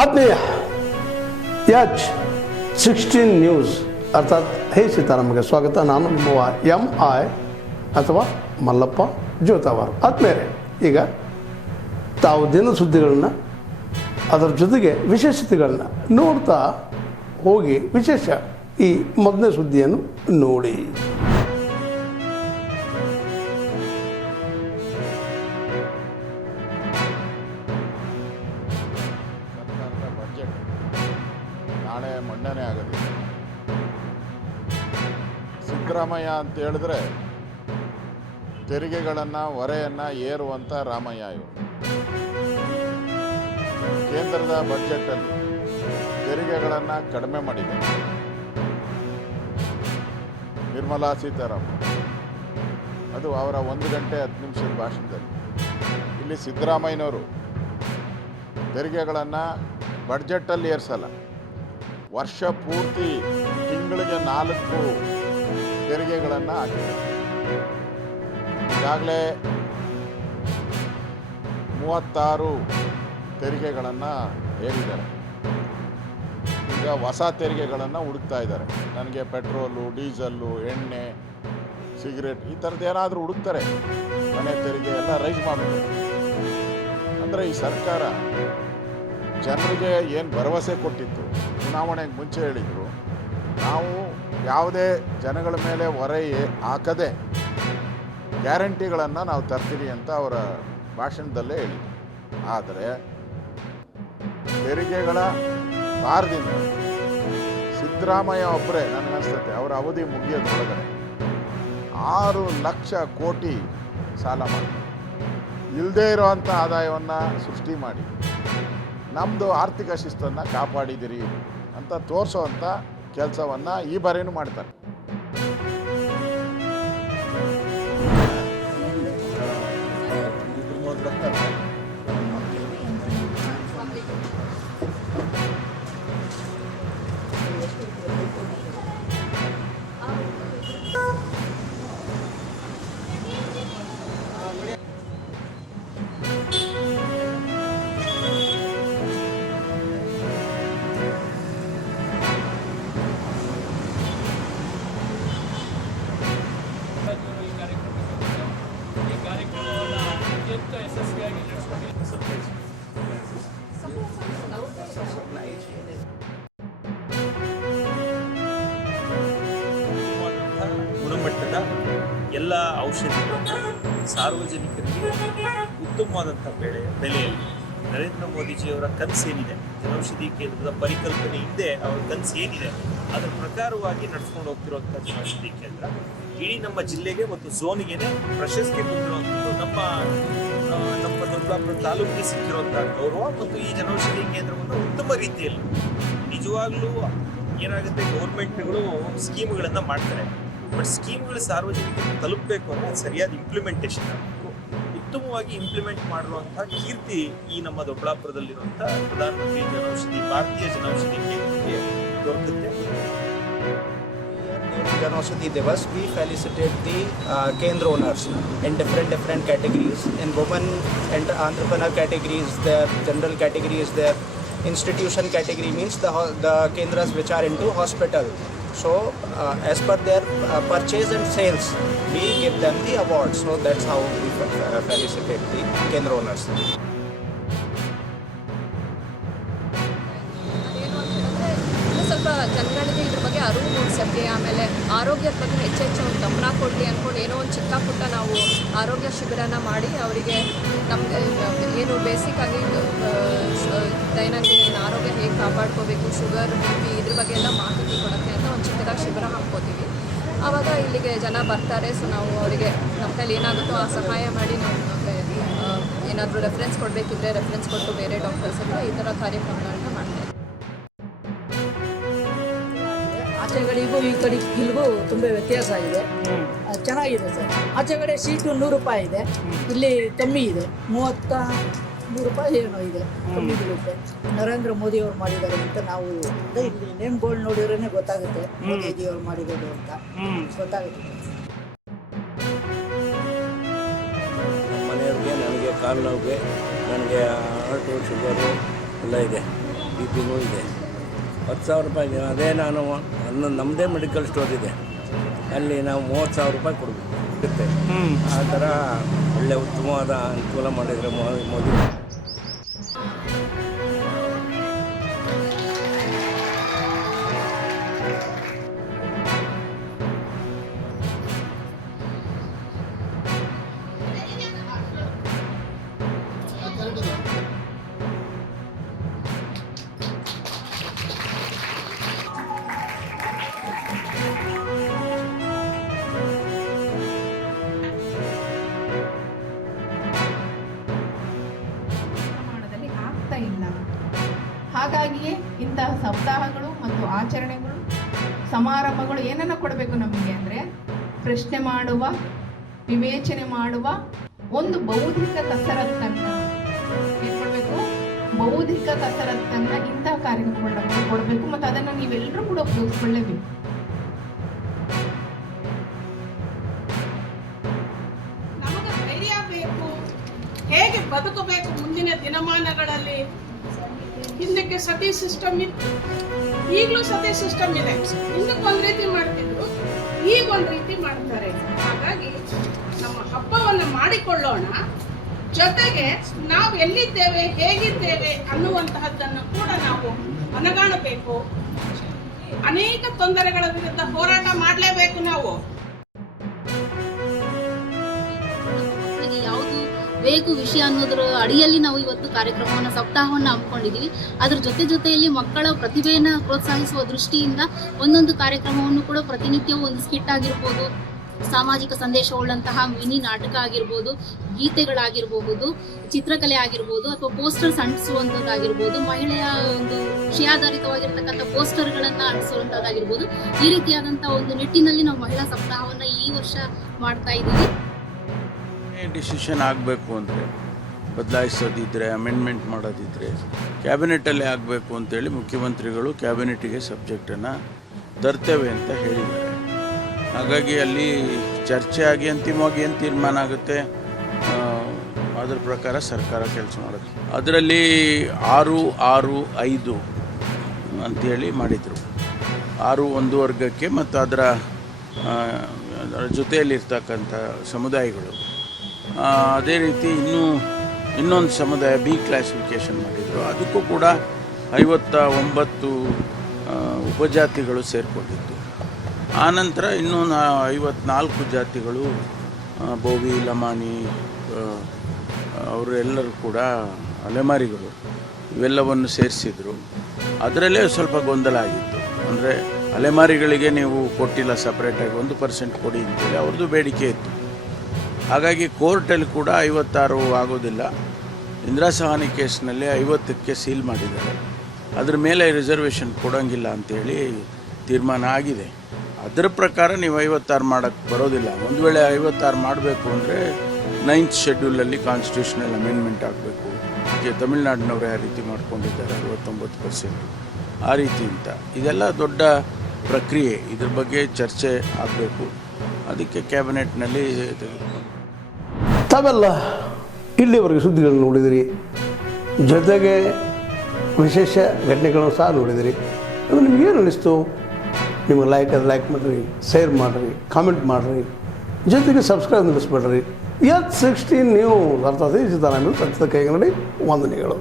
ಆತ್ಮೀಯ H16 news ಅರ್ಥಾತ್ ಹೇ ಸೀತಾರಾಮಗೆ ಸ್ವಾಗತ. ನಾನು ನಿಮ್ಮವ MI ಅಥವಾ ಮಲ್ಲಪ್ಪ ಜೋತಾವಾರ್. ಆದ್ಮೇಲೆ ಈಗ ತಾವು ದಿನ ಸುದ್ದಿಗಳನ್ನ ಅದರ ಜೊತೆಗೆ ವಿಶೇಷತೆಗಳನ್ನ ನೋಡ್ತಾ ಹೋಗಿ ವಿಶೇಷ ಈ ಮೊದಲನೇ ಸುದ್ದಿಯನ್ನು ನೋಡಿ. ನಾಳೆ ಮಂಡನೆ ಆಗೋದಿಲ್ಲ. ಸಿದ್ದರಾಮಯ್ಯ ಅಂತ ಹೇಳಿದ್ರೆ ತೆರಿಗೆಗಳನ್ನು ಹೊರೆಯನ್ನು ಏರುವಂಥ ರಾಮಯ್ಯ ಇವರು. ಕೇಂದ್ರದ ಬಜೆಟಲ್ಲಿ ತೆರಿಗೆಗಳನ್ನು ಕಡಿಮೆ ಮಾಡಿದ್ದಾರೆ ನಿರ್ಮಲಾ ಸೀತಾರಾಮನ್. ಅದು ಅವರ 1 ಗಂಟೆ 10 ನಿಮಿಷದ ಭಾಷಣದಲ್ಲಿ. ಇಲ್ಲಿ ಸಿದ್ದರಾಮಯ್ಯನವರು ತೆರಿಗೆಗಳನ್ನು ಬಡ್ಜೆಟಲ್ಲಿ ಏರಿಸಲ್ಲ, ವರ್ಷ ಪೂರ್ತಿ ತಿಂಗಳಿಗೆ 4 ತೆರಿಗೆಗಳನ್ನು ಹಾಕಿದ್ದಾರೆ. ಈಗಾಗಲೇ 36 ತೆರಿಗೆಗಳನ್ನು ಏರಿದ್ದಾರೆ. ಈಗ ಹೊಸ ತೆರಿಗೆಗಳನ್ನು ಹುಡುಕ್ತಾ ಇದ್ದಾರೆ. ನನಗೆ ಪೆಟ್ರೋಲು, ಡೀಸಲ್ಲು, ಎಣ್ಣೆ, ಸಿಗರೇಟ್ ಈ ಥರದ್ದು ಏನಾದರೂ ಹುಡುಕ್ತಾರೆ. ಮನೆ ತೆರಿಗೆ ಎಲ್ಲ ರೈಸ್ ಮಾಡಬೇಕು. ಅಂದರೆ ಈ ಸರ್ಕಾರ ಜನರಿಗೆ ಏನು ಭರವಸೆ ಕೊಟ್ಟಿತ್ತು, ಚುನಾವಣೆಗೆ ಮುಂಚೆ ಹೇಳಿದರು, ನಾವು ಯಾವುದೇ ಜನಗಳ ಮೇಲೆ ಹೊರೆ ಹಾಕದೆ ಗ್ಯಾರಂಟಿಗಳನ್ನು ನಾವು ತರ್ತೀವಿ ಅಂತ ಅವರ ಭಾಷಣದಲ್ಲೇ ಹೇಳಿದರು. ಆದರೆ ತೆರಿಗೆಗಳ ಭಾರದಿಂದ ಸಿದ್ದರಾಮಯ್ಯ ಒಬ್ಬರೇ ನನಗನ್ಸುತ್ತೆ ಅವರ ಅವಧಿ ಮುಗಿಯೋದ್ರೊಳಗಡೆ 6 ಲಕ್ಷ ಕೋಟಿ ಸಾಲ ಮಾಡ್ತಾರೆ. ಇಲ್ಲದೇ ಇರೋವಂಥ ಆದಾಯವನ್ನು ಸೃಷ್ಟಿ ಮಾಡಿ ನಮ್ಮದು ಆರ್ಥಿಕ ಶಿಸ್ತನ್ನು ಕಾಪಾಡಿದಿರಿ ಅಂತ ತೋರಿಸೋವಂಥ ಕೆಲಸವನ್ನು ಈ ಬಾರಿನೂ ಮಾಡ್ತಾರೆ. ಗುಣಮಟ್ಟದ ಎಲ್ಲ ಔಷಧಿಗಳನ್ನು ಸಾರ್ವಜನಿಕರಿಗೆ ಉತ್ತಮವಾದಂಥ ಬೆಲೆಯಲ್ಲಿ ನರೇಂದ್ರ ಮೋದಿಜಿಯವರ ಕನಸೇನಿದೆ, ಜನೌಷಧಿ ಕೇಂದ್ರದ ಪರಿಕಲ್ಪನೆ ಹಿಂದೆ ಅವರ ಕನಸು ಏನಿದೆ ಅದರ ಪ್ರಕಾರವಾಗಿ ನಡ್ಸ್ಕೊಂಡು ಹೋಗ್ತಿರುವಂಥ ಜನೌಷಧಿ ಕೇಂದ್ರ ಇಡೀ ನಮ್ಮ ಜಿಲ್ಲೆಗೆ ಮತ್ತು ಝೋನಿಗೆ ಪ್ರಶಸ್ತಿ ಬಂದಿರುವಂಥದ್ದು ನಮ್ಮ ದೊಡ್ಡಬಳ್ಳಾಪುರ ತಾಲೂಕಿಗೆ ಸಿಕ್ಕಿರುವಂಥ ಗೌರವ. ಮತ್ತು ಈ ಜನೌಷಧಿ ಕೇಂದ್ರವನ್ನು ಉತ್ತಮ ರೀತಿಯಲ್ಲಿ ನಿಜವಾಗ್ಲೂ ಏನಾಗುತ್ತೆ, ಗೌರ್ಮೆಂಟ್ಗಳು ಸ್ಕೀಮ್ಗಳನ್ನು ಮಾಡ್ತಾರೆ, ಬಟ್ ಸ್ಕೀಮ್ಗಳು ಸಾರ್ವಜನಿಕರಿಗೆ ತಲುಪಬೇಕು ಅಂದರೆ ಸರಿಯಾದ ಇಂಪ್ಲಿಮೆಂಟೇಷನ್ ಆಗಬೇಕು. ಉತ್ತಮವಾಗಿ ಇಂಪ್ಲಿಮೆಂಟ್ ಮಾಡಿರುವಂಥ ಕೀರ್ತಿ ಈ ನಮ್ಮ ದೊಡ್ಡಬಳ್ಳಾಪುರದಲ್ಲಿರುವಂಥ ಪ್ರಧಾನಮಂತ್ರಿ ಜನೌಷಧಿ ಭಾರತೀಯ ಜನೌಷಧಿ ಕೇಂದ್ರಕ್ಕೆ ದೊರಕುತ್ತೆ. Janaushadhi Divas, we felicitate the Kendra owners in different categories. In women entrepreneur categories, their general category is their institution category, means the Kendras which are into hospital. So as per their purchase and sales, we give them the awards. So that's how we felicitate the Kendra owners. ಸ್ವಲ್ಪ ಜನಗಳಿಗೆ ಇದ್ರ ಬಗ್ಗೆ ಅರಿವು ಮೂಡಿಸೋಕ್ಕೆ, ಆಮೇಲೆ ಆರೋಗ್ಯದ ಬಗ್ಗೆ ಹೆಚ್ಚೆಚ್ಚು ಒಂದು ಗಮನ ಕೊಡಲಿ ಅಂದ್ಕೊಂಡು ಏನೋ ಒಂದು ಚಿಕ್ಕ ಪುಟ್ಟ ನಾವು ಆರೋಗ್ಯ ಶಿಬಿರನ ಮಾಡಿ ಅವರಿಗೆ ನಮಗೆ ಏನು ಬೇಸಿಕ್ಕಾಗಿ ದೈನಂದಿನ ಆರೋಗ್ಯ ಹೇಗೆ ಕಾಪಾಡ್ಕೋಬೇಕು, ಶುಗರ್, BP ಇದ್ರ ಬಗ್ಗೆ ಎಲ್ಲ ಮಾಹಿತಿ ಕೊಡೋಕ್ಕೆ ಅಂತ ಒಂದು ಚಿಕ್ಕದಾಗಿ ಶಿಬಿರ ಹಾಕ್ಕೋತೀವಿ. ಆವಾಗ ಇಲ್ಲಿಗೆ ಜನ ಬರ್ತಾರೆ. ಸೊ ನಾವು ಅವರಿಗೆ ನಮ್ಮ ಕೈಲಿ ಏನಾಗುತ್ತೋ ಆ ಸಹಾಯ ಮಾಡಿ ನಾವು ಏನಾದರೂ ರೆಫರೆನ್ಸ್ ಕೊಡಬೇಕಿದ್ರೆ ರೆಫರೆನ್ಸ್ ಕೊಟ್ಟು ಬೇರೆ ಡಾಕ್ಟರ್ಸ್ ಎಲ್ಲ ಈ ಥರ ಕಾರ್ಯಕ್ರಮಗಳನ್ನ ಮಾಡ್ತಾರೆ. ಆಚೆಗಡೆಗೂ ಈ ಕಡೆ ಇಲ್ಲಿಗೂ ತುಂಬ ವ್ಯತ್ಯಾಸ ಇದೆ. ಚೆನ್ನಾಗಿದೆ ಸರ್. ಆಚೆಗಡೆ ಸೀಟು 100 ರೂಪಾಯಿ ಇದೆ, ಇಲ್ಲಿ ಕಮ್ಮಿ ಇದೆ, 33 ರೂಪಾಯಿ ಏನೋ ಇದೆ, ಕಮ್ಮಿ ಬೀಳುತ್ತೆ. ನರೇಂದ್ರ ಮೋದಿ ಅವರು ಮಾಡಿದ್ದಾರೆ ಅಂತ ನಾವು ಇಲ್ಲಿ ನೇಮ್ಗಳು ನೋಡಿದ್ರೇ ಗೊತ್ತಾಗುತ್ತೆ ಮೋದಿಜಿಯವ್ರು ಮಾಡಿರೋದು ಅಂತ ಗೊತ್ತಾಗುತ್ತೆ. ಮನೆಯವ್ರಿಗೆ, ನನಗೆ ಕಾಲು ನೋವಿಗೆ, ನನಗೆ ಹಾರ್ಟು ಶುಗರು ಎಲ್ಲ ಇದೆ. ಬಿ ಪಿನೂ ಇದೆ. 10,000 ರೂಪಾಯಿಗೆ ಅದೇ ನಾನು ನಮ್ಮದೇ ಮೆಡಿಕಲ್ ಸ್ಟೋರ್ ಇದೆ, ಅಲ್ಲಿ ನಾವು 30,000 ರೂಪಾಯಿ ಕೊಡಬೇಕು. ಆ ಥರ ಒಳ್ಳೆ ಉತ್ತಮವಾದ ಅನುಕೂಲ ಮಾಡಿದರೆ ಮೋದಿ. ಪ್ರಮಾಣದಲ್ಲಿ ಆಗ್ತಾ ಇಲ್ಲ. ಹಾಗಾಗಿಯೇ ಇಂತಹ ಸಪ್ತಾಹಗಳು ಮತ್ತು ಆಚರಣೆಗಳು, ಸಮಾರಂಭಗಳು ಏನನ್ನು ಕೊಡಬೇಕು ನಮಗೆ ಅಂದರೆ ಪ್ರಶ್ನೆ ಮಾಡುವ, ವಿವೇಚನೆ ಮಾಡುವ ಒಂದು ಬೌದ್ಧಿಕ ಕಸರತ್ತನ್ನು ಏನು ಮಾಡಬೇಕು, ಬೌದ್ಧಿಕ ಕಸರತ್ತನ್ನು ಇಂತಹ ಕಾರ್ಯಕ್ರಮಗಳನ್ನ ಕೊಡಬೇಕು ಮತ್ತು ಅದನ್ನು ನೀವೆಲ್ಲರೂ ಕೂಡ ಉಪಯೋಗಿಸ್ಕೊಳ್ಳೇಬೇಕು. ನಮಗೆ ಧೈರ್ಯ ಬೇಕು, ಹೇಗೆ ಬದುಕಬೇಕು ಮುಂದಿನ ದಿನಮಾನಗಳಲ್ಲಿ. ಹಿಂದಕ್ಕೆ ಸತಿ ಸಿಸ್ಟಮ್ ಇತ್ತು, ಈಗಲೂ ಸತಿ ಸಿಸ್ಟಮ್ ಇದೆ. ಹಿಂದಕ್ಕೆ ಒಂದು ರೀತಿ ಮಾಡ್ತಿದ್ರು, ಈಗ ಒಂದು ರೀತಿ ಮಾಡ್ತಾರೆ. ಹಾಗಾಗಿ ನಮ್ಮ ಹಬ್ಬವನ್ನು ಮಾಡಿಕೊಳ್ಳೋಣ, ಜೊತೆಗೆ ನಾವು ಎಲ್ಲಿದ್ದೇವೆ, ಹೇಗಿದ್ದೇವೆ ಅನ್ನುವಂತಹದ್ದನ್ನು ಕೂಡ ನಾವು ಮನಗಾಣಬೇಕು. ಅನೇಕ ತೊಂದರೆಗಳ ವಿರುದ್ಧ ಹೋರಾಟ ಮಾಡಲೇಬೇಕು ನಾವು. ಯಾವುದು ಬೇಕು ವಿಷಯ ಅನ್ನೋದ್ರ ಅಡಿಯಲ್ಲಿ ನಾವು ಇವತ್ತು ಕಾರ್ಯಕ್ರಮವನ್ನು, ಸಪ್ತಾಹವನ್ನು ಹಮ್ಮಿಕೊಂಡಿದ್ದೀವಿ. ಅದ್ರ ಜೊತೆಯಲ್ಲಿ ಮಕ್ಕಳ ಪ್ರತಿಭೆಯನ್ನು ಪ್ರೋತ್ಸಾಹಿಸುವ ದೃಷ್ಟಿಯಿಂದ ಒಂದೊಂದು ಕಾರ್ಯಕ್ರಮವನ್ನು ಕೂಡ ಪ್ರತಿನಿತ್ಯವೂ ಒಂದು ಸ್ಕಿಟ್ ಆಗಿರ್ಬೋದು, ಸಾಮಾಜಿಕ ಸಂದೇಶವುಳ್ಳಂತಹ ಮಿನಿ ನಾಟಕ ಆಗಿರ್ಬೋದು, ಗೀತೆಗಳಾಗಿರಬಹುದು, ಚಿತ್ರಕಲೆ ಆಗಿರ್ಬೋದು, ಅಥವಾ ಪೋಸ್ಟರ್ಸ್ ಅಂಟಿಸುವಂಥದ್ದಾಗಿರ್ಬೋದು, ಮಹಿಳೆಯ ಒಂದು ವಿಷಯಾಧಾರಿತವಾಗಿರ್ತಕ್ಕಂಥ ಪೋಸ್ಟರ್ಗಳನ್ನು ಅಂಟಿಸುವಂಥದ್ದಾಗಿರ್ಬೋದು. ಈ ರೀತಿಯಾದಂಥ ಒಂದು ನಿಟ್ಟಿನಲ್ಲಿ ನಾವು ಮಹಿಳಾ ಸಪ್ತಾಹವನ್ನು ಈ ವರ್ಷ ಮಾಡ್ತಾ ಇದ್ದೀವಿ. ಡಿಸಿಷನ್ ಆಗಬೇಕು ಅಂದರೆ, ಬದಲಾಯಿಸೋದಿದ್ದರೆ, ಅಮೆಂಡ್ಮೆಂಟ್ ಮಾಡೋದಿದ್ದರೆ ಕ್ಯಾಬಿನೆಟಲ್ಲೇ ಆಗಬೇಕು ಅಂತೇಳಿ ಮುಖ್ಯಮಂತ್ರಿಗಳು ಕ್ಯಾಬಿನೆಟಿಗೆ ಸಬ್ಜೆಕ್ಟನ್ನು ತರ್ತೇವೆ ಅಂತ ಹೇಳಿದ್ದಾರೆ. ಹಾಗಾಗಿ ಅಲ್ಲಿ ಚರ್ಚೆ ಆಗಿ ಅಂತಿಮವಾಗಿ ಏನು ತೀರ್ಮಾನ ಆಗುತ್ತೆ ಅದರ ಪ್ರಕಾರ ಸರ್ಕಾರ ಕೆಲಸ ಮಾಡುತ್ತೆ. ಅದರಲ್ಲಿ 6-6-5 ಅಂಥೇಳಿ ಮಾಡಿದರು. 6 ಒಂದು ವರ್ಗಕ್ಕೆ ಮತ್ತು ಅದರ ಜೊತೆಯಲ್ಲಿರ್ತಕ್ಕಂಥ ಸಮುದಾಯಗಳು. ಅದೇ ರೀತಿ ಇನ್ನೊಂದು ಸಮುದಾಯ ಬಿ ಕ್ಲಾಸಿಫಿಕೇಷನ್ ಮಾಡಿದರು. ಅದಕ್ಕೂ ಕೂಡ 59 ಉಪಜಾತಿಗಳು ಸೇರಿಕೊಂಡಿದ್ದು. ಆನಂತರ ಇನ್ನೂ 54 ಜಾತಿಗಳು, ಬೋವಿ, ಲಮಾಣಿ ಅವರೆಲ್ಲರೂ ಕೂಡ ಅಲೆಮಾರಿಗಳು, ಇವೆಲ್ಲವನ್ನು ಸೇರಿಸಿದರು. ಅದರಲ್ಲೇ ಸ್ವಲ್ಪ ಗೊಂದಲ ಆಗಿತ್ತು. ಅಂದರೆ ಅಲೆಮಾರಿಗಳಿಗೆ ನೀವು ಕೊಟ್ಟಿಲ್ಲ, ಸಪ್ರೇಟಾಗಿ 1% ಕೊಡಿ ಅಂತೇಳಿ ಅವ್ರದ್ದು ಬೇಡಿಕೆ ಇತ್ತು. ಹಾಗಾಗಿ ಕೋರ್ಟಲ್ಲಿ ಕೂಡ 56 ಆಗೋದಿಲ್ಲ, ಇಂದಿರಾ ಸಹಾನಿ ಕೇಸ್ನಲ್ಲಿ 50ಕ್ಕೆ ಸೀಲ್ ಮಾಡಿದ್ದಾರೆ. ಅದ್ರ ಮೇಲೆ ರಿಸರ್ವೇಷನ್ ಕೊಡೋಂಗಿಲ್ಲ ಅಂಥೇಳಿ ತೀರ್ಮಾನ ಆಗಿದೆ. ಅದರ ಪ್ರಕಾರ ನೀವು 56 ಮಾಡೋಕ್ಕೆ ಬರೋದಿಲ್ಲ. ಒಂದು ವೇಳೆ 56 ಮಾಡಬೇಕು ಅಂದರೆ 9th ಶೆಡ್ಯೂಲಲ್ಲಿ ಕಾನ್ಸ್ಟಿಟ್ಯೂಷನಲ್ ಅಮೆಂಡ್ಮೆಂಟ್ ಆಗಬೇಕು. ತಮಿಳ್ನಾಡಿನವರು ಯಾವ ರೀತಿ ಮಾಡ್ಕೊಂಡಿದ್ದಾರೆ 69%, ಆ ರೀತಿ ಅಂತ. ಇದೆಲ್ಲ ದೊಡ್ಡ ಪ್ರಕ್ರಿಯೆ. ಇದ್ರ ಬಗ್ಗೆ ಚರ್ಚೆ ಆಗಬೇಕು. ಅದಕ್ಕೆ ಕ್ಯಾಬಿನೆಟ್ನಲ್ಲಿ ತೆಗೆದುಕೊಂಡು ತಾವೆಲ್ಲ ಇಲ್ಲಿವರೆಗೆ ಸುದ್ದಿಗಳನ್ನು ನೋಡಿದಿರಿ, ಜೊತೆಗೆ ವಿಶೇಷ ಘಟನೆಗಳನ್ನು ಸಹ ನೋಡಿದಿರಿ. ಅದು ನಿಮಗೇನು ಅನ್ನಿಸ್ತು? ನಿಮಗೆ ಲೈಕ್ ಮಾಡಿರಿ, ಶೇರ್ ಮಾಡಿರಿ, ಕಾಮೆಂಟ್ ಮಾಡಿರಿ, ಜೊತೆಗೆ ಸಬ್ಸ್ಕ್ರೈಬ್ ನಿಲ್ಲಿಸ್ಬೇಡ್ರಿ. H16 ನ್ಯೂಸ್ ಅರ್ಥಾತ್ ಈ ಸಿದ್ದರಾಮಯ್ಯ ಸತ್ಯದ ಕೈಗನ್ನಡಿ ವಂದನೆಗಳು.